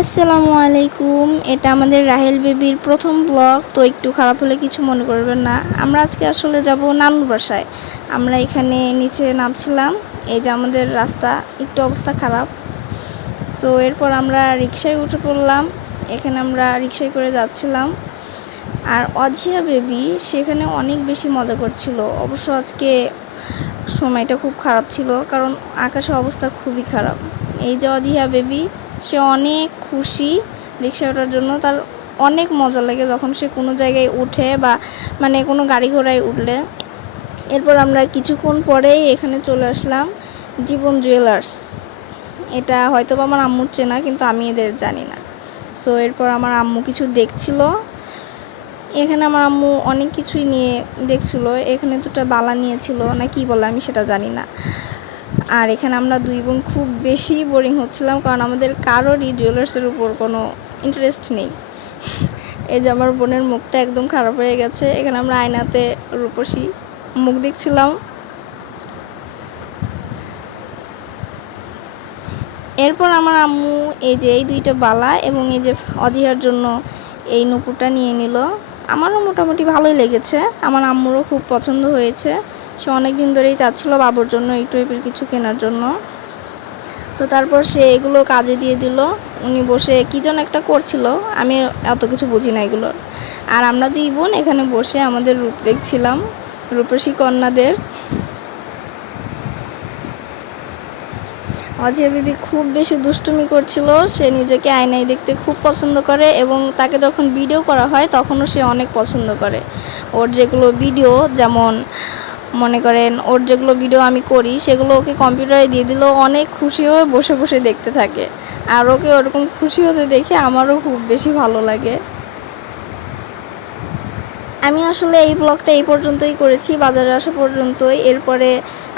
আসসালামু আলাইকুম। এটা আমাদের রাহেল বেবির প্রথম ব্লগ, তো একটু খারাপ হলে কিছু মনে করবেন না। আমরা আজকে আসলে যাব নানুর বাসায়। আমরা এখানে নিচে নামছিলাম, এই যে আমাদের রাস্তা একটু অবস্থা খারাপ। সো এরপর আমরা রিকশায় উঠে পড়লাম। এখানে আমরা রিকশায় করে যাচ্ছিলাম। আর অজিয়া বেবি সেখানে অনেক বেশি মজা করছিল। অবশ্য আজকে সময়টা খুব খারাপ ছিল, কারণ আকাশের অবস্থা খুবই খারাপ। এই যে অজিয়া বেবি, সে অনেক খুশি রিক্সা ওঠার জন্য। তার অনেক মজা লাগে যখন সে কোনো জায়গায় উঠে বা কোনো গাড়ি ঘোড়ায় উঠলে। এরপর আমরা কিছুক্ষণ পরেই এখানে চলে আসলাম জীবন জুয়েলার্স। এটা হয়তো আমার আম্মুর চেনা, কিন্তু আমি এদের জানি না। সো এরপর আমার আম্মু কিছু দেখছিল। এখানে আমার আম্মু অনেক কিছুই নিয়ে দেখছিল। এখানে দুটো বালা নিয়েছিল না কি বলে আমি সেটা জানি না। আর এখানে আমরা দুই বোন খুব বেশি বোরিং হচ্ছিলাম, কারণ আমাদের কারোরই জুয়েলার্সের উপর কোনো ইন্টারেস্ট নেই। এই যে আমার বোনের মুখটা একদম খারাপ হয়ে গেছে। এখানে আমরা আয়নাতে রূপসী মুখ দেখছিলাম। এরপর আমার আম্মু এই যে এই দুইটা বালা এবং এই যে অজিহার জন্য এই নুপুরটা নিয়ে নিল। আমারও মোটামুটি ভালোই লেগেছে, আমার আম্মুরও খুব পছন্দ হয়েছে। সে অনেক দিন ধরেই চাচ্ছিল বাবুর জন্য এই টাইপের কিছু কেনার জন্য। সো তারপর সে এগুলো কাজে দিয়ে দিল। উনি বসে কী যেন একটা করছিল, আমি এত কিছু বুঝি না এগুলোর। আর আমরা দুই বোন এখানে বসে আমাদের রূপ দেখছিলাম, রূপসী কন্যাদের। অজিয়া বিবি খুব বেশি দুষ্টুমি করছিল। সে নিজেকে আয়নায় দেখতে খুব পছন্দ করে এবং তাকে যখন ভিডিও করা হয় তখনও সে অনেক পছন্দ করে। ওর যেগুলো ভিডিও, যেমন মনে করেন ওর যেগুলো ভিডিও আমি করি সেগুলো ওকে কম্পিউটারে দিয়ে দিলেও অনেক খুশি হয়ে বসে বসে দেখতে থাকে। আর ওকে ওরকম খুশি হতে দেখে আমারও খুব বেশি ভালো লাগে। আমি আসলে এই ব্লগটা এই পর্যন্তই করেছি, বাজারে আসা পর্যন্তই। এরপরে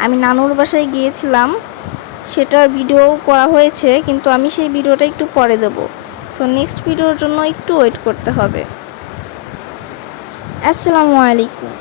আমি নানুর বাসায় গিয়েছিলাম, সেটার ভিডিও করা হয়েছে, কিন্তু আমি সেই ভিডিওটা একটু পরে দেব। সো নেক্সট ভিডিওর জন্য একটু ওয়েট করতে হবে। আসসালামু আলাইকুম।